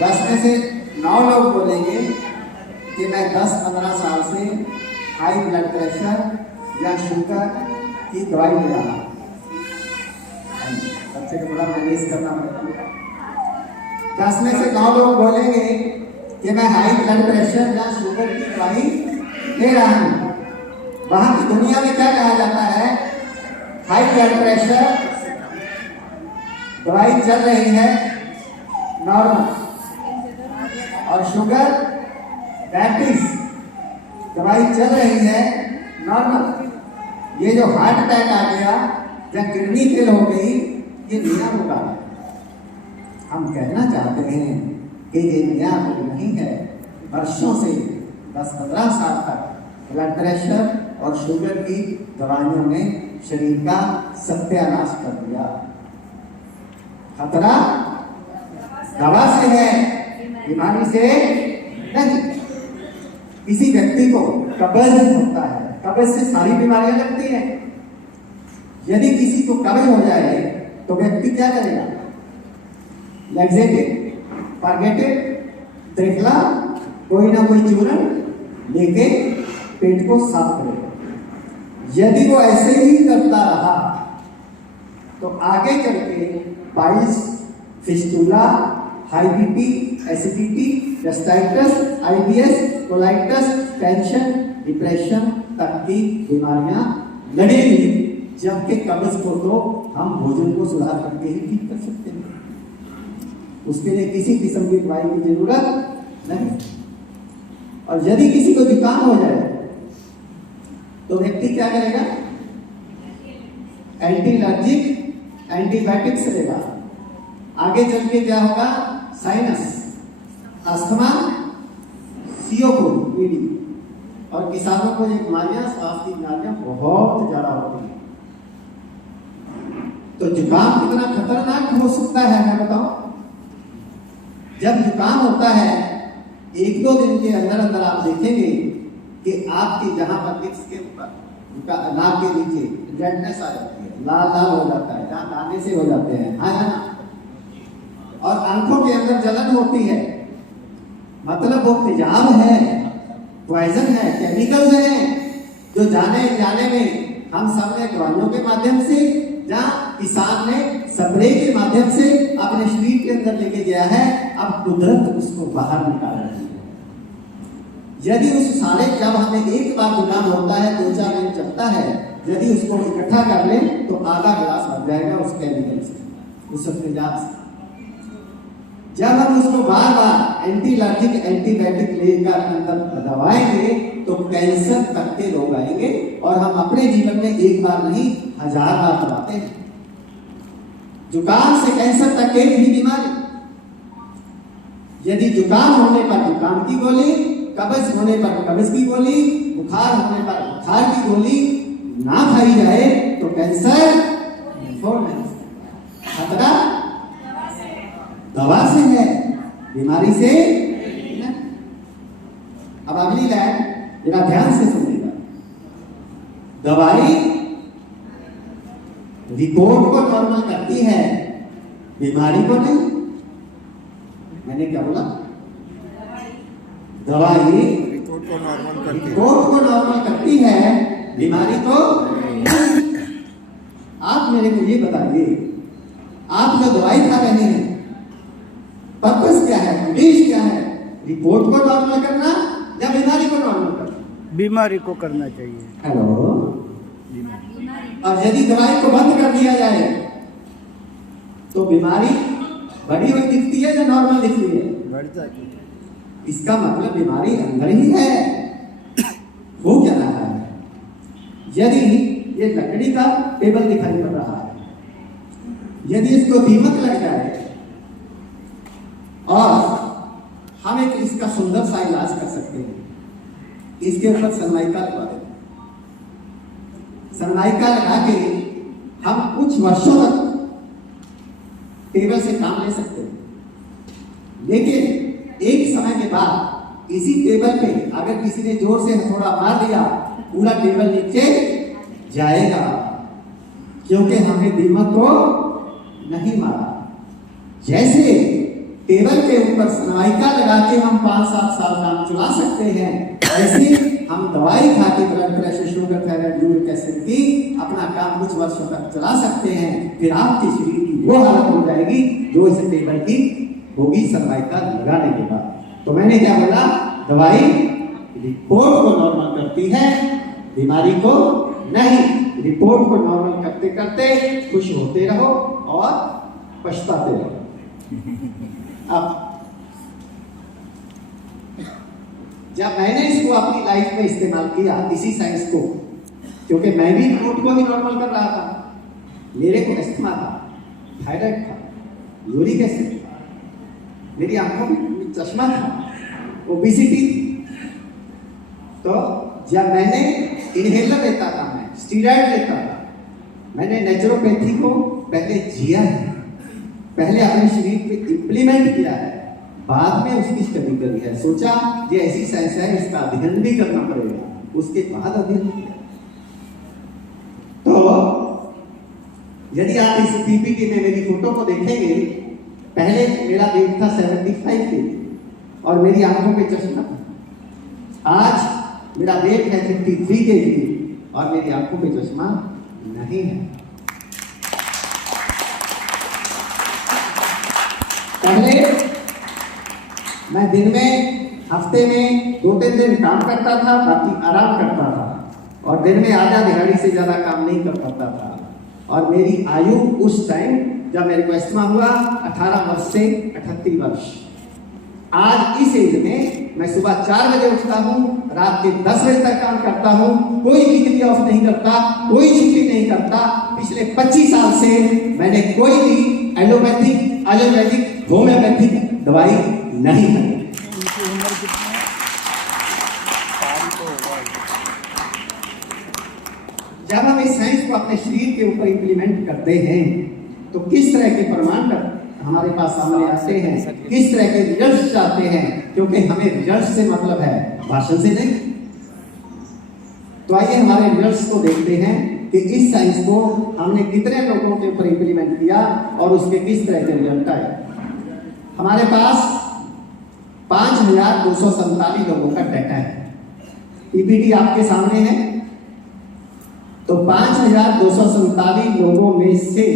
10 में से 9 लोग बोलेंगे कि मैं 10-15 साल से हाई ब्लड प्रेशर या शुगर की दवाई ले रहा हूँ। सबसे थोड़ा मैनेज करना पड़ेगा। 10 में से 9 लोग बोलेंगे कि मैं हाई ब्लड प्रेशर या शुगर की दवाई ले रहा हूँ। वहाँ की दुनिया में क्या कहा जाता है? हाई ब्लड प्रेशर दवाई चल रही है नॉर्मल, और शुगर डायबिटीज दवाई चल रही है नॉर्मल। ये जो हार्ट अटैक आ गया या किडनी फेल हो गई, ये नया होगा। हम कहना चाहते हैं कि ये नया तो नहीं है। वर्षों से 10-15 साल तक ब्लड प्रेशर और शुगर की दवाइयों ने शरीर का सत्यानाश कर दिया। खतरा दवा से है, बीमारी से नहीं। किसी व्यक्ति को कब्ज होता है, कब्ज से सारी बीमारियां लगती हैं। यदि किसी को कब्ज हो जाए तो व्यक्ति क्या करेगा? लैक्सेटिव, पार्गेटिव, त्रिफला, कोई ना कोई चूर्ण लेके पेट को साफ करेगा। यदि वो ऐसे ही करता रहा तो आगे चल के piles, fistula, high BP, acidity, gastritis, IBS, colitis, tension, depression तक की बीमारियां लड़ेंगी। जबकि कब्ज को तो हम भोजन को सुधार करके ही ठीक कर सकते हैं। उसके लिए किसी किस्म की दवाई की जरूरत नहीं। और यदि किसी को जुकाम हो जाए तो व्यक्ति क्या करेगा? एंटी एलर्जिक एंटीबायोटिक्स लेगा। आगे चल के क्या होगा? साइनस, अस्थमा, सीओपीडी, और किसानों को ये बीमारियां, सांस की बीमारियां बहुत ज्यादा होती हैं। तो जुकाम कितना खतरनाक हो सकता है मैं बताऊं? जब जुकाम होता है 1-2 दिन के अंदर अंदर आप देखेंगे कि आपकी जहां पर लिप्स के ऊपर, नाक के नीचे रेडनेस आ जाती है, लाल लाल हो जाता है, जहां दाने से हो जाते हैं, हाँ है ना? और आंखों के अंदर जलन होती है। मतलब वो तेजाब है, पॉइजन है, केमिकल्स हैं जो जाने जाने में हम सब ने दवाइयों के माध्यम से, जहाँ किसान ने स्प्रे के माध्यम से अपने शरीर के अंदर लेके गया है, अब कुदरत उसको बाहर निकाल रही है। यदि उस सारे, जब हमें एक बार जुकाम होता है 2-4 दिन चलता है, यदि उसको इकट्ठा कर ले तो आधा गिलास भर जाएगा उस केमिकल से, उस तेजाब से। जब हम उसको बार बार एंटी एलर्जिक एंटीबायोटिक लेकर अंदर दबाएंगे तो कैंसर तक के रोग आएंगे। और हम अपने जीवन में एक बार नहीं 1000 बार दबाते हैं। जुकाम से कैंसर तक एक ही बीमारी। यदि जुकाम होने पर जुकाम की गोली, कब्ज होने पर कब्ज की गोली, बुखार होने पर बुखार की गोली ना खाई जाए तो कैंसर खतरा दवा से है, बीमारी से नहीं। अब अगली लाइन जरा ध्यान से सुनिएगा। दवाई रिपोर्ट को नॉर्मल करती है, बीमारी को नहीं। मैंने क्या बोला? दवाई रिपोर्ट को नॉर्मल करती है, बीमारी को नहीं। आप मेरे को ये बताइए, आप जो दवाई खा रहे हैं, पर्पस क्या है, उद्देश्य क्या है? रिपोर्ट को नॉर्मल करना या बीमारी को नॉर्मल करना? बीमारी को करना चाहिए। हेलो। और यदि दवाई को बंद कर दिया जाए तो बीमारी बढ़ी हुई दिखती है या नॉर्मल दिखती है? बढ़ जाती है। इसका मतलब बीमारी अंदर ही है। वो क्या रहा है? यदि ये लकड़ी का टेबल दिखाई पड़ रहा है, यदि इसको दीमक लग जाए और हम एक इसका सुंदर सा इलाज कर सकते हैं। इसके ऊपर सनमाइका लगा देते हैं। सनमाइका लगा के हम कुछ वर्षों तक टेबल से काम ले सकते हैं। लेकिन एक समय के बाद इसी टेबल पे अगर किसी ने जोर से थोड़ा मार दिया, पूरा टेबल नीचे जाएगा, क्योंकि हमने दीमक को नहीं मारा। जैसे टेबल के ऊपर सनमाइका लगा के हम 5-7 साल काम चला सकते हैं, ऐसे हम दवाई खा के blood pressure, sugar, thyroid, uric acid की अपना काम कुछ वर्षों तक चला सकते हैं। फिर आपके शरीर की वो हालत हो जाएगी जो इस टेबल की होगी सनमाइका लगाने के बाद। तो मैंने क्या बोला, दवाई रिपोर्ट को नॉर्मल करती है, बीमारी को नहीं। रिपोर्ट को नॉर्मल करते करते खुश होते रहो और पछताते रहो। अब जब मैंने इसको अपनी लाइफ में इस्तेमाल किया, इसी साइंस को, क्योंकि मैं भी रिपोर्ट को ही नॉर्मल कर रहा था, मेरे को अस्थमा था, थायराइड था, यूरिक एसिड था, मेरी आंखों में चश्मा था, ओबेसिटी थी। तो जब मैंने इनहेलर लेता था, मैं स्टीरॉयड लेता था, मैंने नेचुरोपैथी को पहले जिया है, पहले अपने शरीर पे इंप्लीमेंट किया है, बाद में उसकी स्टडी करी है। सोचा ये ऐसी साइंस है, इसका अध्ययन भी करना पड़ेगा, उसके बाद अध्ययन किया। तो यदि आप इस पीपीटी में मेरी फोटो को देखेंगे, पहले मेरा वेट था 75 kg और मेरी आंखों पे चश्मा था। आज मेरा वेट है 53 kg और मेरी आंखों पे चश्मा नहीं है। पहले मैं दिन में, हफ्ते में 2-3 दिन काम करता था, बाकी आराम करता था और दिन में आधा दिहाड़ी से ज्यादा काम नहीं कर पाता था। और मेरी आयु उस टाइम जब मेरे को अस्थमा हुआ 18 वर्ष से 38 वर्ष। आज इस एज में मैं सुबह 4 बजे उठता हूँ, रात के 10 बजे तक काम करता हूँ, कोई वीकली ऑफ नहीं करता, कोई छुट्टी नहीं करता। पिछले 25 साल से मैंने कोई भी एलोपैथिक, आयुर्वेदिक, होम्योपैथिक दवाई नहीं खाई। जब हम इस साइंस को अपने शरीर के ऊपर इंप्लीमेंट करते हैं तो किस तरह के प्रमाण हमारे पास सामने आते हैं, किस तरह के रिजल्ट्स आते हैं, क्योंकि हमें रिजल्ट्स से मतलब है, भाषण से नहीं। तो आइए हमारे रिजल्ट्स को देखते हैं कि इस साइंस को हमने कितने लोगों के ऊपर इंप्लीमेंट किया और उसके किस तरह के रिजल्ट आए। हमारे पास 5247 लोगों का डाटा है, पीपीटी आपके सामने है। तो 5247 लोगों में से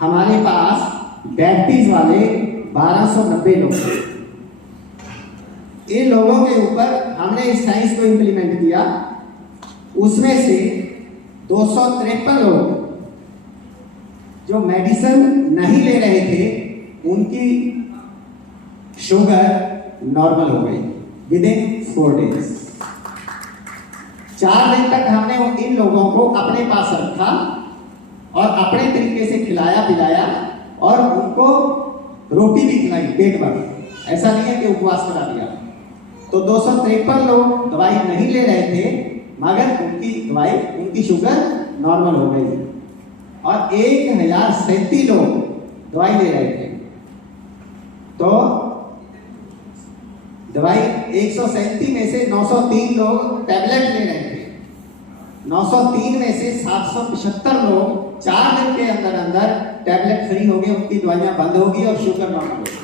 हमारे पास डायबिटीज वाले 1290 लोग हैं। इन लोगों के ऊपर हमने इस साइंस को इंप्लीमेंट किया। उसमें से 253 लोग जो मेडिसिन नहीं ले रहे थे, उनकी शुगर नॉर्मल हो गई विदिन 4 डेज। 4 दिन तक हमने इन लोगों को अपने पास रखा और अपने तरीके से खिलाया पिलाया और उनको रोटी भी खिलाई पेट भर। ऐसा नहीं है कि उपवास करा दिया। तो 253 लोग दवाई नहीं ले रहे थे, मगर उनकी शुगर नॉर्मल हो गई और 1037 लोग दवाई ले रहे थे। तो दवाई 137 में से 903 लोग टैबलेट ले रहे थे। 903 में से 775 लोग 4 दिन के अंदर अंदर टैबलेट फ्री हो गए, उनकी दवाइयां बंद होगी और शुगर नॉर्मल होगी।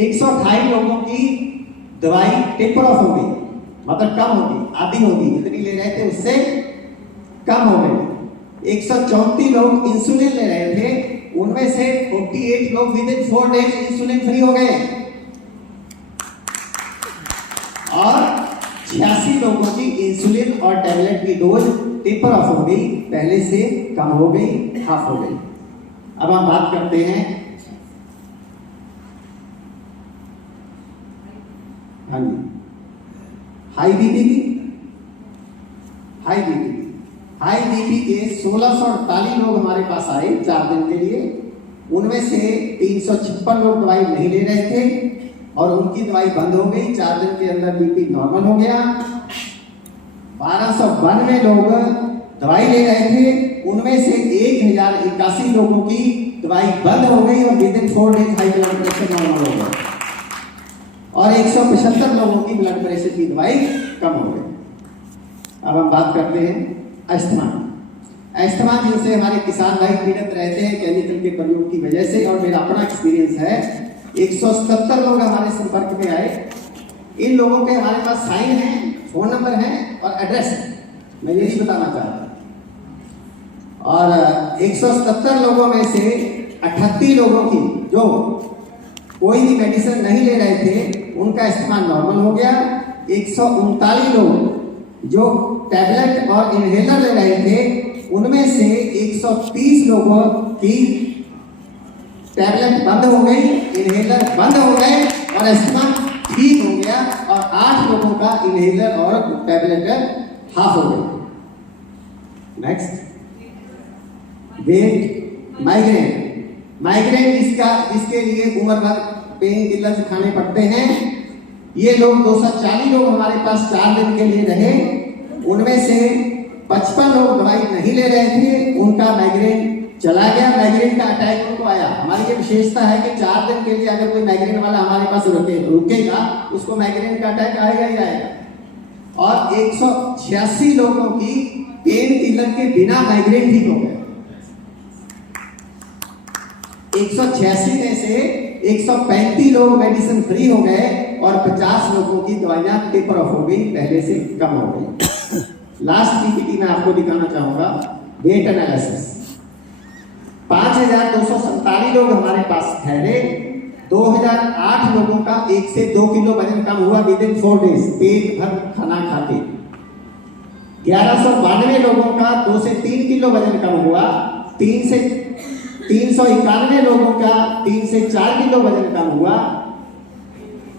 128 लोगों की दवाई टेपर ऑफ हो गई, मतलब कम होगी, आधी होगी, जितनी ले रहे थे उससे कम हो गई। 134 लोग इंसुलिन ले रहे थे, उनमें से 48 लोग विदिन 4 डेज इंसुलिन फ्री हो गए और 86 लोगों की इंसुलिन और टैबलेट की डोज टेपर ऑफ हो गई, पहले से कम हो गई, हाफ हो गई। अब हम बात करते हैं हाँ जी, हाई बीपी की। हाई बीपी के 1648 लोग हमारे पास आए 4 दिन के लिए। उनमें से 356 लोग दवाई नहीं ले रहे थे और उनकी दवाई बंद हो गई, 4 दिन के अंदर बीपी नॉर्मल हो गया। 1292 लोग दवाई ले रहे थे, उनमें से 1081 लोगों की दवाई बंद हो गई और within 4 days high blood pressure normal हो गया और 175 लोगों की ब्लड प्रेशर की दवाई कम हो गई। अब हम बात करते हैं अस्थमा। अस्थमा जिनसे हमारे किसान भाई पीड़ित रहते हैं केमिकल के प्रयोग की वजह से, और मेरा अपना एक्सपीरियंस है, 177 लोग हमारे संपर्क में आए। इन लोगों के हमारे पास साइन है, फोन नंबर है और एड्रेस है, मैं यही बताना चाहता हूं। और 177 लोगों में से 38 लोगों की जो कोई भी मेडिसिन नहीं ले रहे थे उनका इस्तेमाल नॉर्मल हो गया। 139 लोग जो टैबलेट और इनहेलर ले रहे थे उनमें से 130 लोगों की टैबलेट बंद हो गई, इनहेलर बंद हो गए और इस्तेमाल ठीक हो गया, और 8 लोगों का इनहेलर और टैबलेट हाफ हो गए। नेक्स्ट, वेट माइग्रेन इसके लिए उम्र भर पेन किलर खाने पड़ते हैं। ये लोग 240 लोग हमारे पास 4 दिन के लिए रहे, उनमें से 55 लोग दवाई नहीं ले रहे थे, उनका माइग्रेन चला गया, माइग्रेन का अटैक उनको आया। हमारी ये विशेषता है कि 4 दिन के लिए अगर कोई माइग्रेन वाला हमारे पास रुकेगा उसको माइग्रेन का अटैक आएगा ही आएगा। और 186 लोगों की पेन किलर के बिना माइग्रेन ठीक हो गया। 186 में से 135 लोग मेडिसिन फ्री हो गए और 50 लोगों की दवाइयां टेपर ऑफ हो गई, पहले से कम हो गई। लास्ट पीपीटी में आपको दिखाना चाहूंगा वेट एनालिसिस। 5247 लोग हमारे पास ठहरे, 2008 लोगों का 1 से 2 किलो वजन कम हुआ विद इन 4 डेज, पेट भर खाना खाके। 1192 लोगों का 2 से 3 किलो वजन कम हुआ, 391 लोगों का 3 से 4 किलो वजन कम हुआ,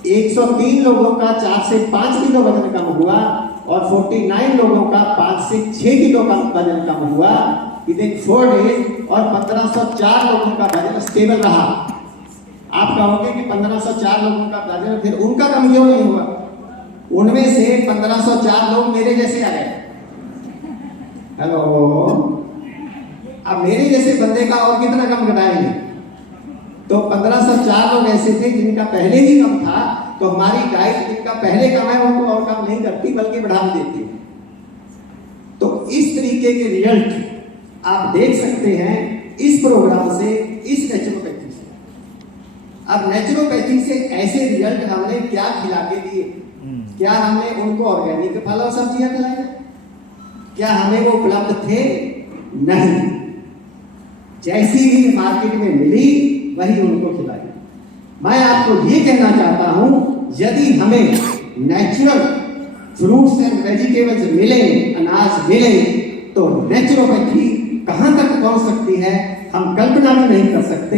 103 लोगों का 4 से 5 किलो वजन कम हुआ, और 49 लोगों का 5 से 6 किलो का वजन कम हुआ विद इन 4 डेज, और 1504 लोगों का वजन स्टेबल रहा। आप कहोगे कि 1504 लोगों का वजन फिर उनका कम क्यों नहीं हुआ? उनमें से 1504 लोग मेरे जैसे आ गए। हेलो, अब मेरे जैसे बंदे का और कितना कम घटाएंगे? तो 1504 लोग ऐसे थे जिनका पहले ही कम था, तो हमारी डाइट जिनका पहले कम है उनको और कम नहीं करती बल्कि बढ़ा देती है। तो इस तरीके के रिजल्ट आप देख सकते हैं इस प्रोग्राम से, इस नेचुरोपैथी से। अब नेचुरोपैथी से ऐसे रिजल्ट हमने क्या खिला के दिए? क्या हमने उनको ऑर्गेनिक फल और सब्जियां खिलाई? क्या हमें वो उपलब्ध थे? नहीं। जैसी ही मार्केट में मिली वही उनको खिलाई। मैं आपको ये कहना चाहता हूं, यदि हमें नेचुरल फ्रूट्स एंड वेजिटेबल्स मिले, अनाज मिले, तो नेचुरोपैथी कहां तक पहुंच सकती है हम कल्पना भी नहीं कर सकते।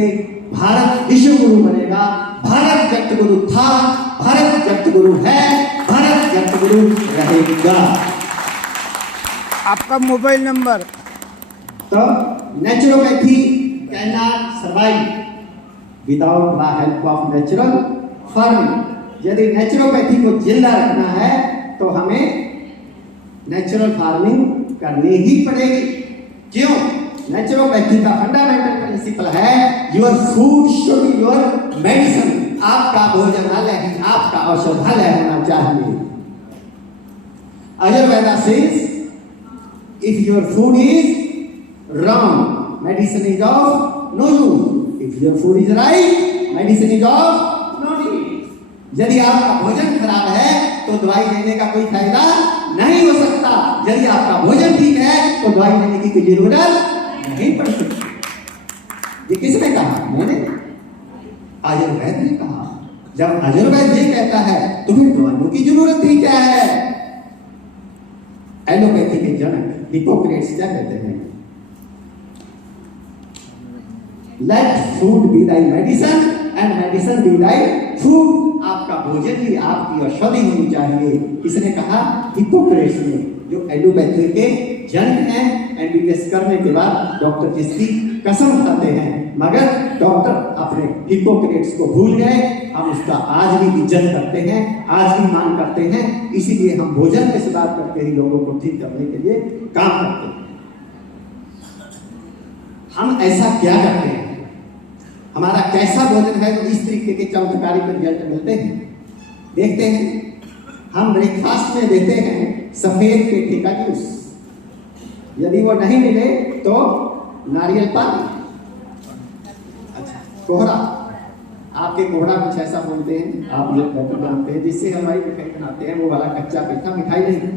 भारत विश्व गुरु बनेगा। भारत जगत गुरु था, भारत जगत गुरु है, भारत जगत गुरु रहेगा। आपका मोबाइल नंबर? तो naturopathy can not survive without the help of natural farming. यदि नेचुरोपैथी को जिंदा रखना है तो हमें नेचुरल फार्मिंग करनी ही पड़ेगी। क्यों? नेचुरोपैथी का फंडामेंटल प्रिंसिपल है your food should be your medicine. आपका भोजनालय ही आपका औषधालय होना चाहिए। Ayurveda says if your food is wrong, medicine is of no use. If your food is right, medicine is of no use. यदि आपका भोजन खराब है तो दवाई लेने का कोई फायदा नहीं हो सकता। यदि आपका भोजन ठीक है तो दवाई लेने की कोई जरूरत नहीं पड़ सकती। ये किसने कहा? मैंने, आयुर्वेद ने कहा। जब आयुर्वेद ये कहता है तो फिर दवाइयों की जरूरत ही क्या है? एलोपैथी के जनक हिप्पोक्रेट्स क्या कहते हैं? Let food be thy medicine and medicine be thy food. आपका भोजन ही आपकी औषधि होनी चाहिए। किसने कहा? हिप्पोक्रेट्स ने, जो एलोपैथी के जनक हैं। एमबीबीएस करने के बाद डॉक्टर जिसकी कसम खाते हैं, मगर डॉक्टर अपने हिप्पोक्रेट्स को भूल गए। हम उसका आज भी इज्जत करते हैं, आज भी मान करते हैं। इसीलिए हम भोजन में सुधार करके ही लोगों को ठीक करने के लिए काम करते हैं। हम ऐसा क्या करते हैं? हमारा कैसा भोजन है तो इस तरीके के चमत्कारी रिजल्ट मिलते हैं। देखते हैं, हम ब्रेकफास्ट में देते हैं सफेद पेठे का जूस, यदि वो नहीं मिले तो नारियल पानी। अच्छा, कोहरा, आपके कोहरा कुछ ऐसा बोलते हैं, आप लोग बेहतर जानते हैं, जिससे हमारी मिठाई बनाते हैं, वो वाला कच्चा मीठा मिठाई नहीं।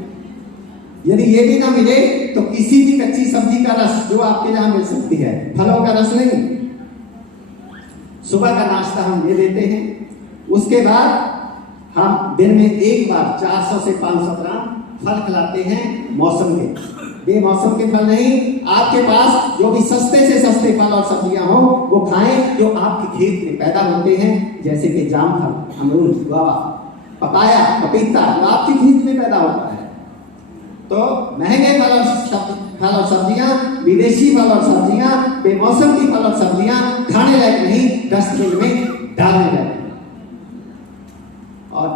यदि ये भी ना मिले तो किसी भी कच्ची सब्जी का रस जो आपके यहाँ मिल सकती है, फलों का रस नहीं। सुबह का नाश्ता हम ये देते हैं। उसके बाद हम दिन में एक बार 400 से 500 ग्राम फल खिलाते हैं मौसम के। बेमौसम के फल नहीं, आपके पास जो भी सस्ते से सस्ते फल और सब्जियां हो वो खाएं, जो आपके खेत में पैदा होते हैं, जैसे कि जामफल, अमरूद, गुआवा, पपाया, पपीता, जो आपके खेत में पैदा होता है। तो महंगे फल और सब्जियां, विदेशी फल और सब्जियां, बेमौसम की फल और सब्जियां खाने लायक नहीं, डस्टबिन में डालने लायक। और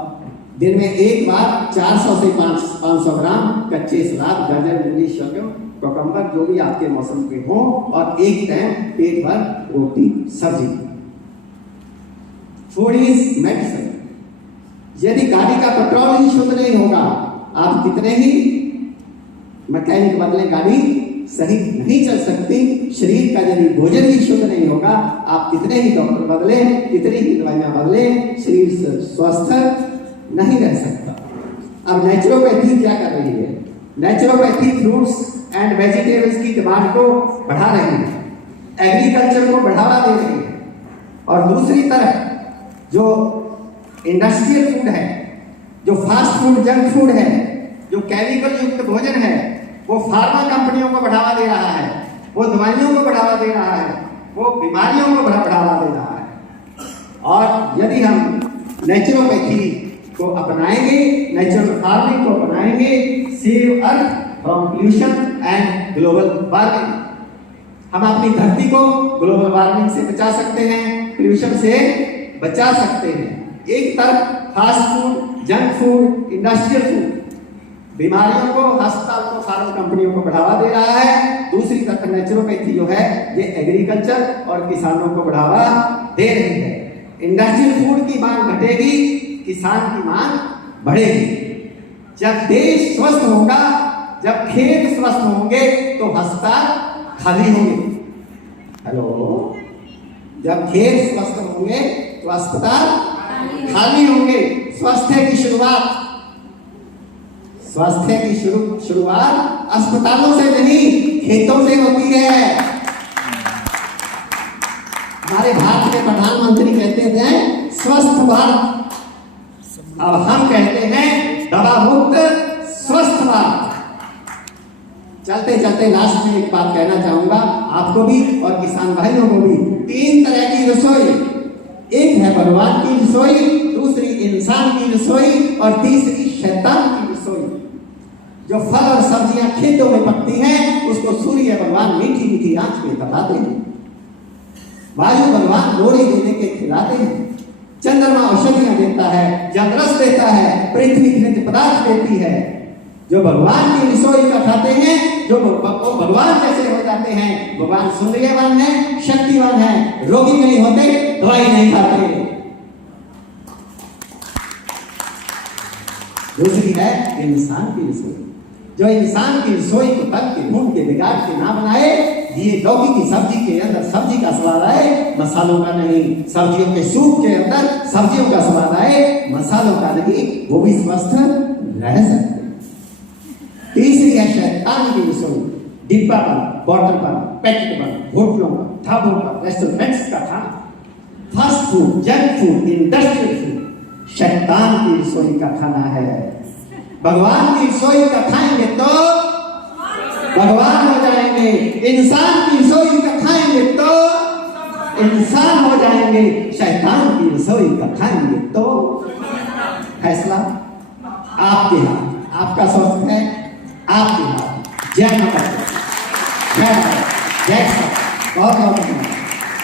दिन में एक बार 400 से 500 ग्राम कच्चे सलाद, गाजर, मूली, शलजम, कोकम्बर, जो भी आपके मौसम के हों, और एक टाइम पेट भर रोटी सब्जी। Food is medicine. यदि गाड़ी का पेट्रोल ही शुद्ध नहीं होगा, आप कितने ही मैकेनिक बदले, गाड़ी सही नहीं चल सकती। शरीर का यदि भोजन ही शुद्ध नहीं होगा, आप कितने ही डॉक्टर बदले, कितनी ही दवाइयां बदले, शरीर स्वस्थ नहीं रह सकता। अब नेचुरोपैथी क्या कर रही है? नेचुरोपैथी फ्रूट्स एंड वेजिटेबल्स की डिमांड को बढ़ा रही है, एग्रीकल्चर को बढ़ावा दे रही है। और दूसरी तरफ जो इंडस्ट्रियल फूड है, जो फास्ट फूड, जंक फूड है, जो केमिकल युक्त भोजन है, वो फार्मा कंपनियों को बढ़ावा दे रहा है, वो दवाइयों को बढ़ावा दे रहा है, वो बीमारियों को बढ़ावा दे रहा है। और यदि हम नेचुरोपैथी को अपनाएंगे, नेचुरल फार्मिंग को अपनाएंगे, save earth from pollution and global warming, हम अपनी धरती को ग्लोबल वार्मिंग से बचा सकते हैं, पोल्यूशन से बचा सकते हैं। एक तरफ fast food, junk food, industrial food बीमारियों को, अस्पताल को, फार्मा कंपनियों को बढ़ावा दे रहा है। दूसरी तरफ नेचुरोपैथी जो है ये एग्रीकल्चर और किसानों को बढ़ावा दे रही है। इंडस्ट्रियल फूड की मांग घटेगी, किसान की मांग बढ़ेगी। जब देश स्वस्थ होगा, जब खेत स्वस्थ होंगे तो अस्पताल खाली होंगे। हेलो, जब खेत स्वस्थ होंगे तो अस्पताल खाली होंगे। स्वास्थ्य की शुरुआत अस्पतालों से नहीं, खेतों से होती है। हमारे भारत के प्रधानमंत्री कहते थे स्वस्थ भारत, अब हम कहते हैं दवा मुक्त स्वस्थ भारत। चलते चलते लास्ट में एक बात कहना चाहूंगा आपको भी और किसान भाइयों को भी। 3 तरह की रसोई, एक है भगवान की रसोई, दूसरी इंसान की रसोई, और तीसरी शैतान की रसोई। जो फल और सब्जियां खेतों में पकती हैं, उसको सूर्य भगवान मीठी मीठी आंच में तपाते हैं, वायु भगवान लोरी देने के खिलाते हैं, चंद्रमा औषधियां देता है, जल रस देता है, पृथ्वी खनिज पदार्थ देती है। जो भगवान की रसोई का खाते हैं, जो भगवान जैसे हो जाते हैं, भगवान सूर्यवान है, शक्तिवान है, रोगी नहीं होते, दवाई नहीं खाते। दूसरी है इंसान की रसोई। जो इंसान की रसोई को तल के, भून के, बिगाड़ के ना बनाए, ये लौकी की सब्जी के अंदर सब्जी का स्वाद आए, मसालों का नहीं। सब्जियों के सूप के अंदर सब्जियों का स्वाद आए, मसालों का नहीं, वो भी स्वस्थ रह सकते। तीसरी है शैतान की रसोई। डिब्बा पर, बॉटल पर, पैकेट पर, होटलों पर, ढाबों पर, रेस्टोरेंट्स का खाना, fast food, junk food, industrial food शैतान की रसोई का खाना है। भगवान की रसोई का खाएंगे तो भगवान हो जाएंगे, इंसान की रसोई का खाएंगे तो इंसान हो जाएंगे, शैतान की रसोई का खाएंगे तो फैसला आपके हाथ, आपका स्वास्थ्य है आपके हाथ। जय माता, जय बहुत बहुत